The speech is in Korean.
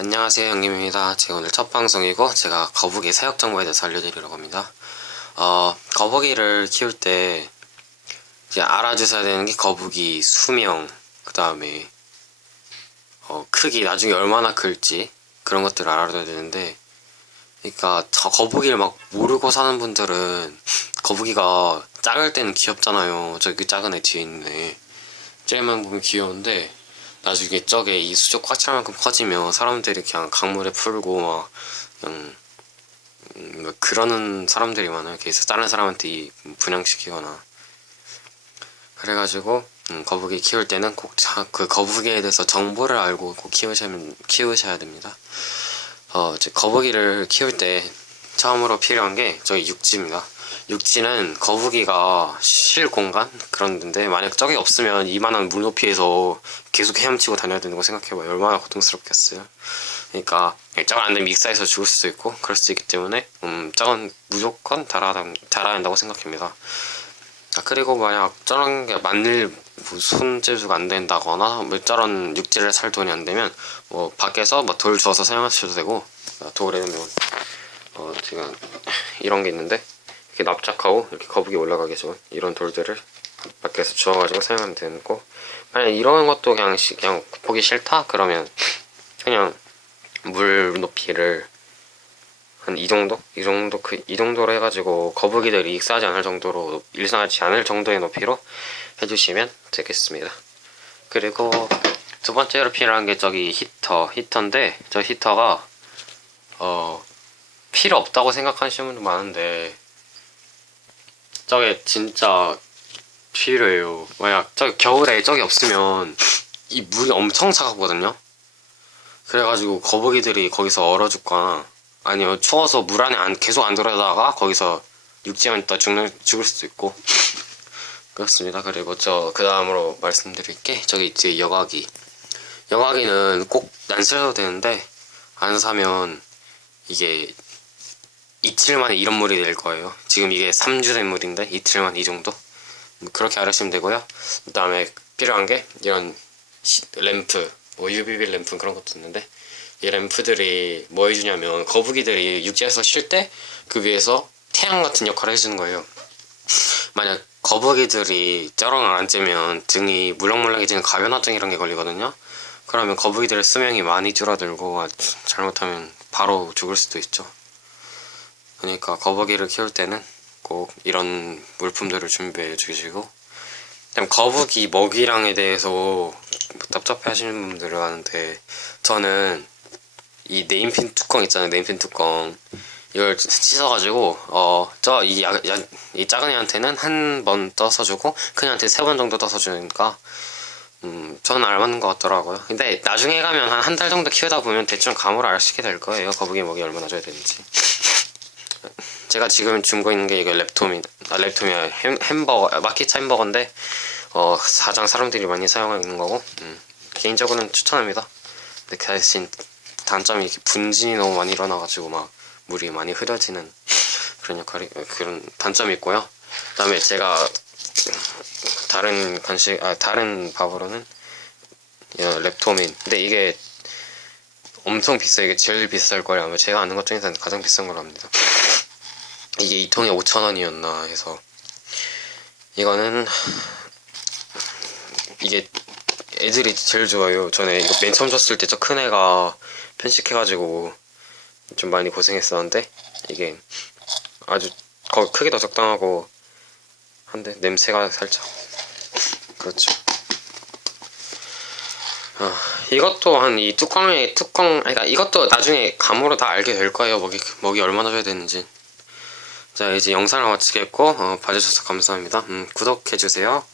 안녕하세요, 형님입니다. 제 오늘 첫 방송이고 제가 거북이 사육 정보에 대해서 알려드리려고 합니다. 거북이를 키울 때 이제 알아주셔야 되는 게 거북이 수명, 그 다음에 크기, 나중에 얼마나 클지 그런 것들을 알아둬야 되는데, 그러니까 저 거북이를 막 모르고 사는 분들은 거북이가 작을 때는 귀엽잖아요. 저기 작은 애 뒤에 있는 애 쟤만 보면 귀여운데 나중에 저게 이 수족 꽉 찰 만큼 커지면 사람들이 그냥 강물에 풀고 막 그냥 뭐 그러는 사람들이 많아요. 그래서 다른 사람한테 분양시키거나. 그래가지고 거북이 키울 때는 꼭 그 거북이에 대해서 정보를 알고 꼭 키우셔야 됩니다. 이제 거북이를 키울 때 처음으로 필요한 게 저기 육지입니다. 육지는 거북이가 쉴 공간? 그런 데인데, 만약 저게 없으면 이만한 물 높이에서 계속 헤엄치고 다녀야 되는 거 생각해봐요. 얼마나 고통스럽겠어요. 그러니까 저건 안 되면 익사해서 죽을 수도 있고 그럴 수도 있기 때문에 저건 무조건 달아야 한다고 생각합니다. 그리고 만약 저런 게 만일 손재주가 안 된다거나 뭐 저런 육지를 살 돈이 안 되면 밖에서 돌 주워서 사용하셔도 되고, 돌에는 지금 이런 게 있는데 이렇게 납작하고 이렇게 거북이 올라가게 좋은 이런 돌들을 밖에서 주워가지고 사용하면 되는 거. 만약 이런 것도 그냥 보기 싫다 그러면 그냥 물 높이를 한 이 정도로 해가지고 거북이들이 익사하지 않을 정도로, 일상하지 않을 정도의 높이로 해주시면 되겠습니다. 그리고 두 번째로 필요한 게 저기 히터인데, 저 히터가 필요 없다고 생각하시는 분도 많은데 저게 진짜 필요해요. 만약 저기 겨울에 저기 없으면 이 물이 엄청 차갑거든요. 그래가지고 거북이들이 거기서 얼어 죽거나 아니면 추워서 물 안에 계속 안 들어가다가 거기서 육지만 있다 죽을 수도 있고 그렇습니다. 그리고 그 다음으로 말씀드릴 게 저기 이제 여과기는 꼭 안 쓰셔도 되는데, 안 사면 이게 이틀 만에 이런 물이 될 거예요. 지금 이게 3주 된 물인데 이틀 만에 이 정도? 그렇게 알으시면 되고요. 그 다음에 필요한 게 이런 램프, UVB 램프 그런 것도 있는데, 이 램프들이 뭐 해주냐면 거북이들이 육지에서 쉴 때 그 위에서 태양 같은 역할을 해주는 거예요. 만약 거북이들이 쩌렁을 안 쬐면 등이 물렁물렁해지는 가변화증 이런 게 걸리거든요. 그러면 거북이들의 수명이 많이 줄어들고 잘못하면 바로 죽을 수도 있죠. 그러니까 거북이를 키울 때는 꼭 이런 물품들을 준비해 주시고, 거북이 먹이량에 대해서 답답해 하시는 분들이 많은데, 저는 이 네임핀 뚜껑 있잖아요. 네임핀 뚜껑 이걸 씻어가지고 이 작은 애한테는 한 번 떠서 주고 큰 애한테 3번 정도 떠서 주니까 저는 알맞는 것 같더라고요. 근데 나중에 가면 한 달 정도 키우다 보면 대충 감으로 아시게 될 거예요. 거북이 먹이 얼마나 줘야 되는지. 제가 지금 준거 있는 게 이거 랩톰이야. 햄버거, 마키차 햄버거인데 가장 사람들이 많이 사용하는 거고, 개인적으로는 추천합니다. 근데 그 대신 단점이 이렇게 분진이 너무 많이 일어나가지고 막 물이 많이 흐려지는 그런 단점이 있고요. 그 다음에 제가 다른 밥으로는 랩토민, 근데 이게 엄청 비싸요. 이게 제일 비쌀 거예요. 아마 제가 아는 것 중에서 가장 비싼 걸로 합니다. 이게 2통에 5,000원이었나 해서. 이거는 이게 애들이 제일 좋아요. 전에 이거 맨 처음 줬을 때 저 큰 애가 편식해가지고 좀 많이 고생했었는데, 이게 아주 크기도 적당하고 한데 냄새가 살짝 그렇죠. 이것도 이 그러니까 이것도 나중에 감으로 다 알게 될 거예요. 먹이 얼마나 줘야 되는지. 자, 이제 영상을 마치겠고 봐주셔서 감사합니다. 구독해주세요.